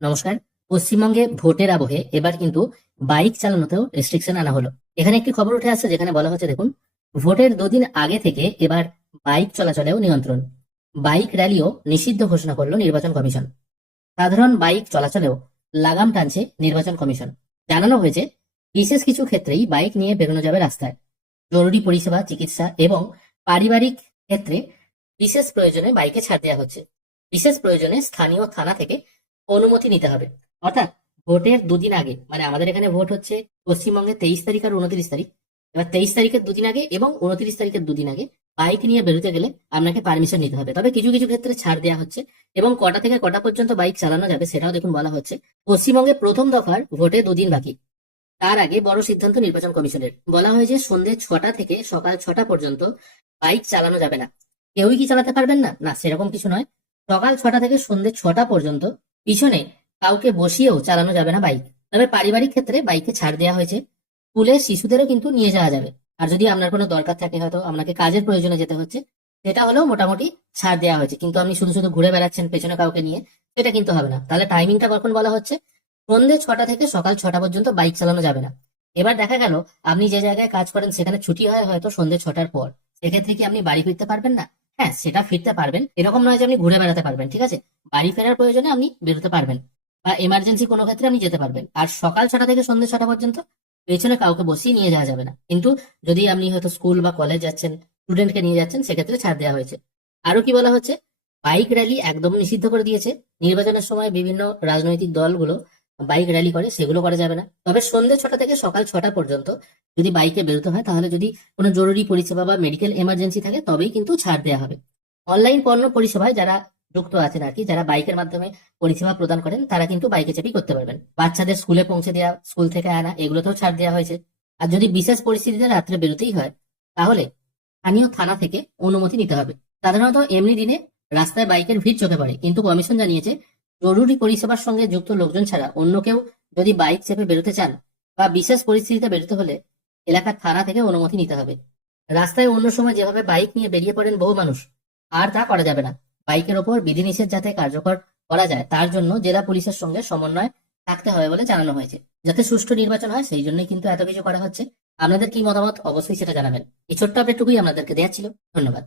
নমস্কার। পশ্চিমবঙ্গে ভোটের আবহে এবার কিন্তু বাইক চালানোতেও রেস্ট্রিকশন আনা হলো। এখানে একটি খবর উঠে আসছে যেখানে বলা হচ্ছে, দেখুন, ভোটের দুদিন আগে থেকে এবার বাইক চলাচলেও নিয়ন্ত্রণ। বাইক র্যালিও নিষিদ্ধ ঘোষণা করলো নির্বাচন কমিশন। সাধারণ বাইক চলাচলেও লাগাম টানছে নির্বাচন কমিশন। জানানো হয়েছে, বিশেষ কিছু ক্ষেত্রেই বাইক নিয়ে বেরোনো যাবে রাস্তায়। জরুরি পরিষেবা, চিকিৎসা এবং পারিবারিক ক্ষেত্রে বিশেষ প্রয়োজনে বাইকে ছাড় দেওয়া হচ্ছে। বিশেষ প্রয়োজনে স্থানীয় থানা থেকে অনুমতি নিতে হবে। অর্থাৎ ভোটের দুদিন আগে, মানে আমাদের এখানে ভোট হচ্ছে পশ্চিমবঙ্গে 23 তারিখ আর 29 তারিখ। এবার 23 তারিখের দুদিন আগে এবং 29 তারিখের দুদিন আগে বাইক নিয়ে বেরোতে গেলে আপনাকে পারমিশন নিতে হবে। তবে কিছু কিছু ক্ষেত্রে ছাড় দেওয়া হচ্ছে এবং কটা থেকে কটা পর্যন্ত বাইক চালানো যাবে সেটাও দেখুন বলা হচ্ছে। পশ্চিমবঙ্গে প্রথম দফার ভোটে দুদিন বাকি। তার আগে বড় সিদ্ধান্ত নির্বাচন কমিশনের। বলা হয়েছে সন্ধ্যে 6টা থেকে সকাল 6টা পর্যন্ত বাইক চালানো যাবে না। কেউই কি চালাতে পারবেন না? না, সেরকম কিছু নয়। সকাল 6টা থেকে সন্ধ্যে 6টা পর্যন্ত পিছনে কাউকে বসিয়েও চালানো যাবে না বাইক। তবে পারিবারিক ক্ষেত্রে বাইকে ছাড় দেওয়া হয়েছে। স্কুলে শিশুদেরও কিন্তু নিয়ে যাওয়া যাবে। আর যদি আপনার কোনো দরকার থাকে, হয়তো আপনাকে কাজের প্রয়োজনে যেতে হচ্ছে, সেটা হলেও মোটামুটি ছাড় দেওয়া হয়েছে। কিন্তু আপনি শুধু শুধু ঘুরে বেড়াচ্ছেন পেছনে কাউকে নিয়ে, সেটা কিন্তু হবে না। তাহলে টাইমিংটা কখন বলা হচ্ছে? সন্ধ্যে 6টা থেকে সকাল 6টা পর্যন্ত বাইক চালানো যাবে না। এবার দেখা গেল আপনি যে জায়গায় কাজ করেন সেখানে ছুটি হয় হয়তো সন্ধ্যে 6টার পর। সেক্ষেত্রে কি আপনি বাড়ি ফিরতে পারবেন না? হ্যাঁ, সেটা ফিরতে পারবেন, এরকম নয় যে আপনি ঘুরে বেড়াতে পারবেন, ঠিক আছে? বাড়ি ফেরার প্রয়োজনে আপনি বেরোতে পারবেন বা এমার্জেন্সি কোনো ক্ষেত্রে আপনি যেতে পারবেন। আর সকাল 6টা থেকে সন্ধ্যে 6টা পর্যন্ত পেছনে কাউকে বসিয়ে নিয়ে যাওয়া যাবে না। কিন্তু যদি আপনি হয়তো স্কুল বা কলেজ যাচ্ছেন, স্টুডেন্টকে নিয়ে যাচ্ছেন, সেক্ষেত্রে ছাড় দেওয়া হয়েছে। আরো কি বলা হচ্ছে? বাইক র্যালি একদম নিষিদ্ধ করে দিয়েছে। নির্বাচনের সময় বিভিন্ন রাজনৈতিক দলগুলো বাইক র্যালি করে, সেগুলো করা যাবে না। তবে সন্ধ্যে 6টা থেকে সকাল 6টা পর্যন্ত যদি বাইকে বেরোতে হয়, তাহলে যদি কোনো জরুরি পরিষেবা বা মেডিকেল এমার্জেন্সি থাকে তবেই কিন্তু ছাড় দেওয়া হবে। অনলাইন পণ্য পরিষেবায় যারা যুক্ত আছেন আর কি, যারা বাইকের মাধ্যমে পরিষেবা প্রদান করেন, তারা কিন্তু বাইকে চেপেই করতে পারবেন। বাচ্চাদের স্কুলে পৌঁছে দেওয়া, স্কুল থেকে আনা, এগুলোতেও ছাড় দেওয়া হয়েছে। আর যদি বিশেষ পরিস্থিতিতে রাত্রে বেরোতেই হয়, তাহলে স্থানীয় থানা থেকে অনুমতি নিতে হবে। সাধারণত এমনি দিনে রাস্তায় বাইকের ভিড় চোখে পড়ে, কিন্তু কমিশন জানিয়েছে জরুরি পরিষেবার সঙ্গে যুক্ত লোকজন ছাড়া অন্য কেউ যদি বাইক চেপে বেরোতে চান বা বিশেষ পরিস্থিতিতে বেরোতে হলে এলাকার থানা থেকে অনুমতি নিতে হবে। রাস্তায় অন্য সময় যেভাবে বাইক নিয়ে বেরিয়ে পড়েন বহু মানুষ, আর তা করা যাবে না। বাইকের ওপর বিধিনিষেধ যাতে কার্যকর করা যায়, তার জন্য জেলা পুলিশের সঙ্গে সমন্বয় থাকতে হবে বলে জানানো হয়েছে। যাতে সুষ্ঠু নির্বাচন হয়, সেই জন্যই কিন্তু এত কিছু করা হচ্ছে। আপনাদের কি মতামত অবশ্যই সেটা জানাবেন। এই ছোট্ট আপডেটটুকুই আপনাদেরকে দেওয়া ছিল। ধন্যবাদ।